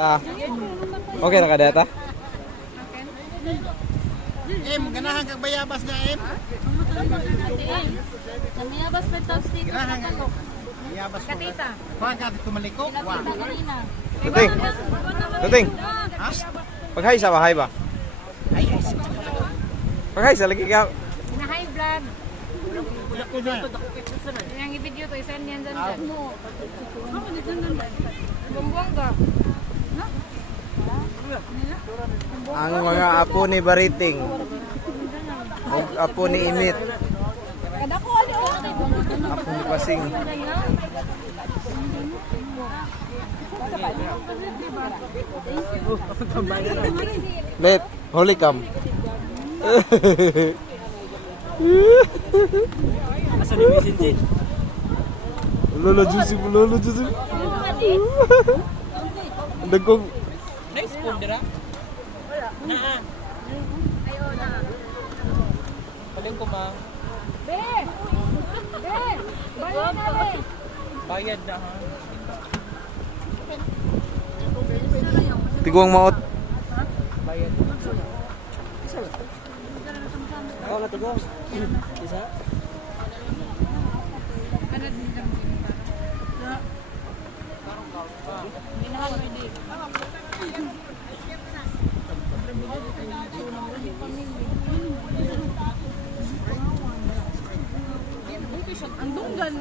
Ta. Okay na ka data? Ganahan kag bayabas nga Mayabas pa ito dito sa patok. Bayabas ko. Katita. Kuha ka dito maliko. Wa. Kanina. Tuting. Tuting. Paghay sa bahay ba? Ay. Paghay sa lagi ka. Na high blood. Uyak ko na. Yang i-video to isan yan dyan. Bumbong ka. Ang mga apo ni Bariting. Ug apo ni Imit. Kadako ali o. Apo ni Pasing. Let, holy come. Asa ni Vincent? Lolo juicy, lolo juicy. Dagkog. Nice po dira. Naa. Ayo na. Paling ko ma. Be. Be. Bayad na be. Bayad na ha. Tiguang maot. Bayad. Ako nga tigong. Isa? Ano din lang din para. Minahal mo di. Ang dunggan.